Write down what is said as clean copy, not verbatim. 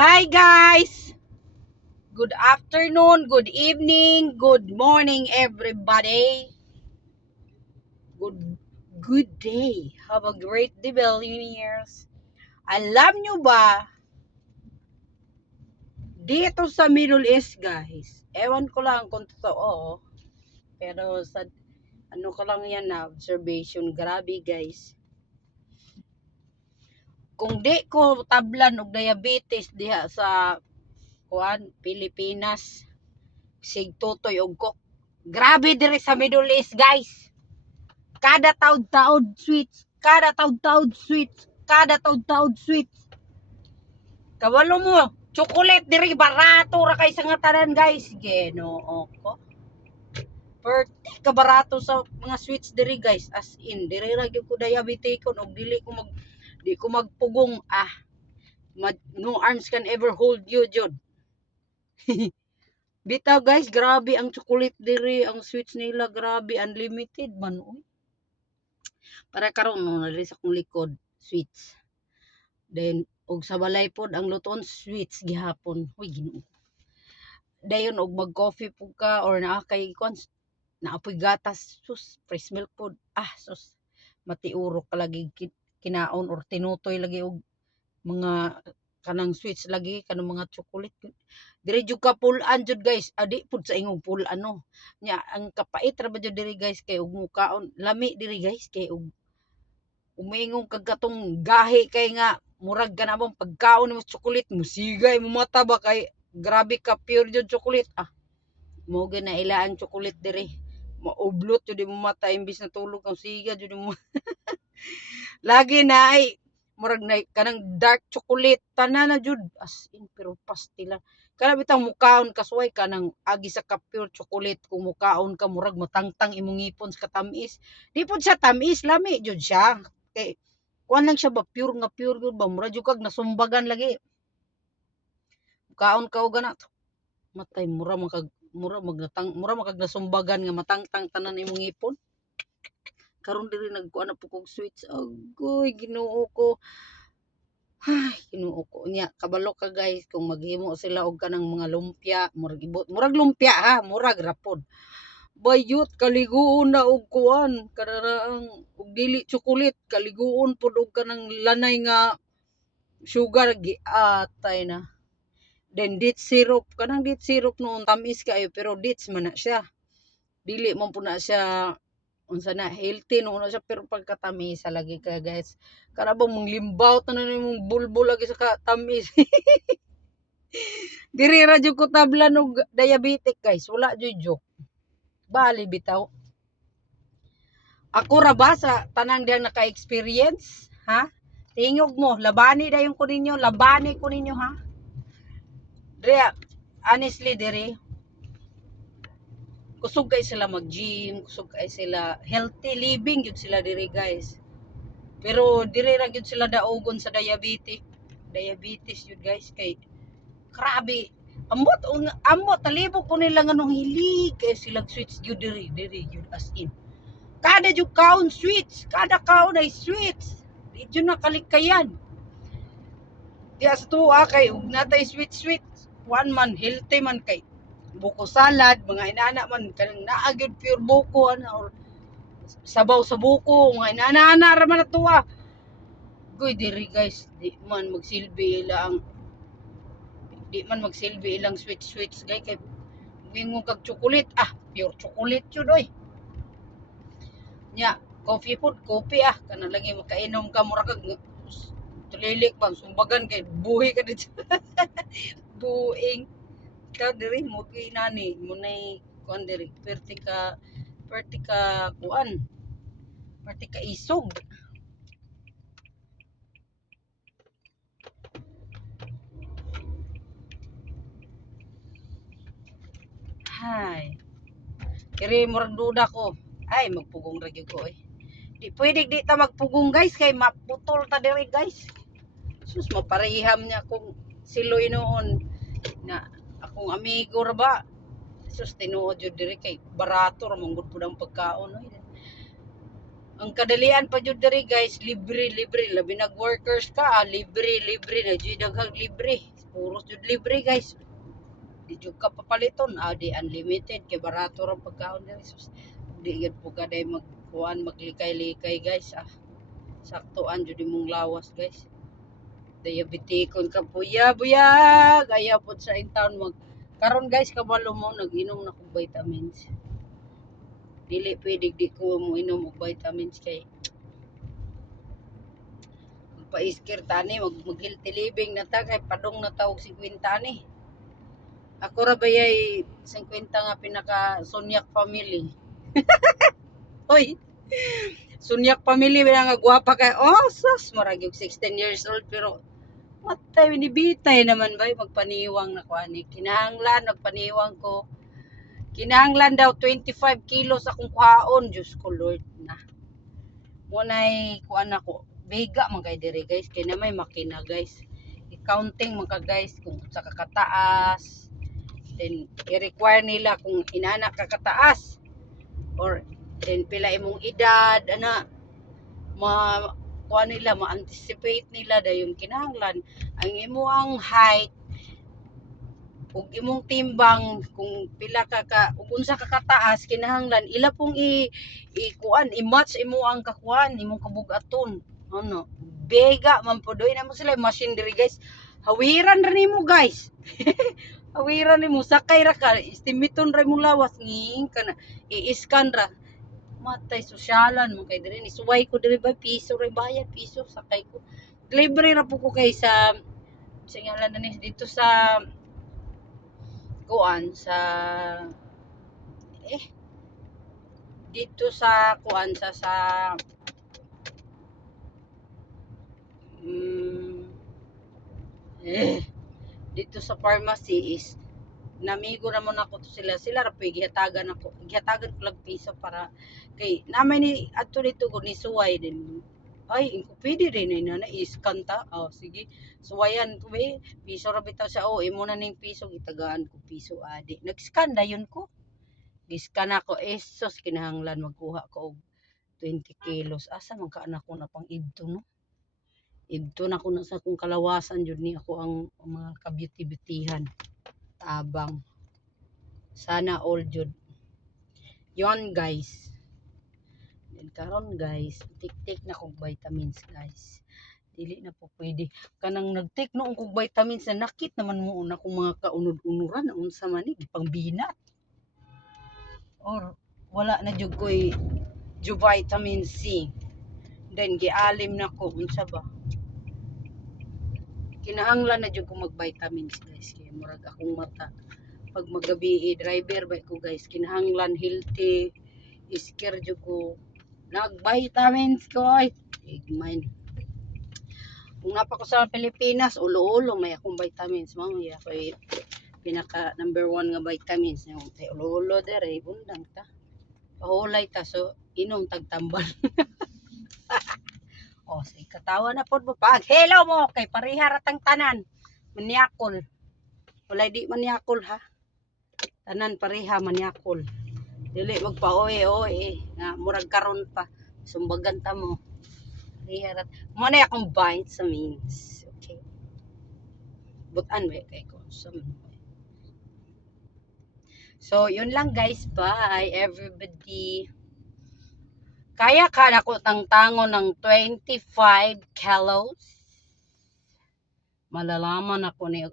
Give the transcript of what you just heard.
Hi guys! Good afternoon, good evening, good morning everybody. Good day. Have a great day, Billionaires. Alam nyo ba, dito sa Middle East guys, ewan ko lang kung totoo, pero sa ano ko lang yan na observation, grabe guys. Kung di ko tablan og diabetes diha sa Pilipinas, sig tutoy og kok. Grabe dire sa Middle East guys. Kada taud-taud sweets, kada taud-taud sweets, kada taud-taud sweets. Kawalo mo, chocolate diri barato ra kay sa nga tanan guys. Ginoo ko. Perti ka barato sa mga sweets diri guys. As in, diri ra gyud ko diabetikon og di ko magpugong no arms can ever hold you jud. Bitaw guys, grabe ang chocolate diri, ang sweets nila grabe, unlimited man oy. Para karon no nari sa kong likod, sweets. Then og sa balay pod ang luton sweets gihapon. Uy Ginoo. Dayon og mag-coffee pud ka or naa kay naapoy gatas sus fresh milk pod. Sus matiurok ka lagi kinaon or tinutoy lagi og mga kanang sweets lagi kanang mga chocolate. Diri jud ka pulan jud guys. Adi pud sa ingong pulan no. Nya ang kapait ra ba jud diri guys kay og mukaon lami diri guys kay og umiingong kagkatong gahi kay nga murag ka namang pagkaon mo chocolate musigay mo mata ba kay grabe ka pure jud chocolate mo na ilaan chocolate diri maublot jud mo mata imbis na tulog ang siga jud mo lagi na ay murag na kanang dark chocolate tanan na jud as in pero pastila kana bitang mukaon kasuway kanang agi sa ka pure chocolate kung mukaon ka murag matangtang imong ngipon sa katamis di pud siya tamis lami jud siya kay kuan lang siya ba pure nga pure gyud ba mura jud kag nasumbagan lagi kaon ka og gana matay mura magkag nasumbagan nga matangtang tanan imong ngipon karon diri nagkuan na pukog sweets agoy Ginoo ko ay Ginoo ko nya kabalo ka guys kung maghimo sila og kanang mga lumpia murag lumpia murag rapod bayot kaliguon na og kuan kanang og dili chocolate kaliguon pod og kanang lanay nga sugar giatay na then date syrup kanang date syrup noon tamis kayo pero dates man na siya dili man po na siya unsa na healthy no siya pero pagkatamis lagi ka guys kana bang mong limbaw tanan imong bulbul lagi sa katamis diri ra jud ko tablan og diabetic guys wala jud joke bali bitaw ako ra ba sa tanang diyang naka-experience tingog mo labani dayon ko ninyo labani ko ninyo diri honestly diri kusog kay sila mag-gym, kusog kay sila healthy living yun sila diri guys. Pero diri ra gyud sila daogon sa diabetes. Diabetes yun guys kay grabe. Ambot talibog ko nila nganong hilig kay sila sweets gyud diri gyud as in. Kada jud kaon sweets, kada kaon ay sweets. Di jud nakalikayan. Di as tuwa kay ug natay sweet. One man healthy man kay buko salad, mga inana man kanang naagid pure buko or sabaw sa buko, mga inana ra man atuwa. Goy diri guys, di man magsilbi ilang sweets guys kay mingong kag chocolate pure chocolate yun oy. Nya, coffee kana lagi makainom ka mura kag tulilik pa sumbagan kay buhi ka dito. Buing ikaw diri mo kinani mo nay kuan diri perti ka isog hay kiri murag duda ko ay magpugong ra gyud ko di pwede di ta magpugong guys kay maputol ta diri guys sus mapareham niya kung siloy noon na akong amigo ra ba sus tinuod jud diri kay barato ra mong pud ang pagkaon Ang kadalian pa jud diri guys, libre labi nag workers ka, libre na jud daghang libre. Puro jud libre guys. Di jud ka papaliton, di unlimited kay barato ra pagkaon diri. Di gid po kaday magkuan maglikay-likay guys. Saktuan jud imong lawas guys. Diabetikon ka buyag ayaw po sa intaon karon guys kabalo mo nag-inom na kog vitamins. Dili pwede di ko mo inom og vitamins kay magpa-iskir tani mag-healthy living na ta kay padong na ta og 50 ni. Ako ra bayay 50 nga pinaka Sunyak family. Hoy. Sunyak family nga gwapa kay sus marag 16 years old pero matay binibitay naman ba magpaniwang na kuani. Kinahanglan nagpaniwang ko. Kinahanglan daw 25 kilos akong kuhaon. Diyos ko Lord na. Munay kuan ako. Biga man kay diri guys. Kaya na may makina guys. I-counting man ka guys kung sa kakataas. Then i-require nila kung inaanak kakataas. Or then pila imong edad. Ana. Kuha nila, ma-anticipate nila dayon kinahanglan ang imong height ug imong timbang kung pila ka ug unsa ka kataas kinahanglan ila pong kuan i-match imo ang kakuan imong kabug-aton ano bega man po doy na mo sila machine diri guys hawiran ra nimo guys hawiran nimo sakay ra ka estimiton ra imong lawas nging kana i-scan ra matay sosyalan mo kay diri ni suway ko diri ba piso ra bayad piso sakay ko libre ra po ko kay sa ngalan na ni dito sa kuan sa dito sa kuan sa dito sa pharmacy is namigo naman ako to sila ra pay gihatagan ko lag piso para kay namay ni adto dito ko ni suway din ay pwede rin na i-scan ta sige suwayan ko piso ra bitaw sa imo na ning piso gitagaan ko piso adi nag-scan dayon ko giscan ako esos kinahanglan magkuha ko og 20 kilos asa man ka anak ko na pang ibto no ibto na ko na sa akong kalawasan jud ni ako ang mga ka-beauty-beautyhan tabang sana all jud yon guys then karon guys tik-tik na kog vitamins guys dili na po pwede kanang nag-take noong kog vitamins na nakit naman mo una kong mga kaunod-unuran unsa man ni pangbinat or wala na jud koy vitamin C then gialim na ko unsa ba kinahanglan na jud ko mag vitamins guys kay murag akong mata pag magabi driver ba ko guys kinahanglan healthy iskir jud ko nag vitamins ko ay igmine kung napa ko sa Pilipinas ulo-ulo may akong vitamins mamaya kay pinaka number 1 nga vitamins yung ulo-ulo dere bundang ta pahulay ta so inom tagtambal sige katawa na pod mo pag hello mo kay pareha ratang tanan manyakol walay di manyakol ha tanan pareha manyakol dili magpa-oe nga murag karon pa sumbagan ta mo pareha rat mo na akong vitamins okay butan ba kay ko so yun lang guys bye everybody kaya ka na ko tangtango ng 25 kilos malalaman ako ni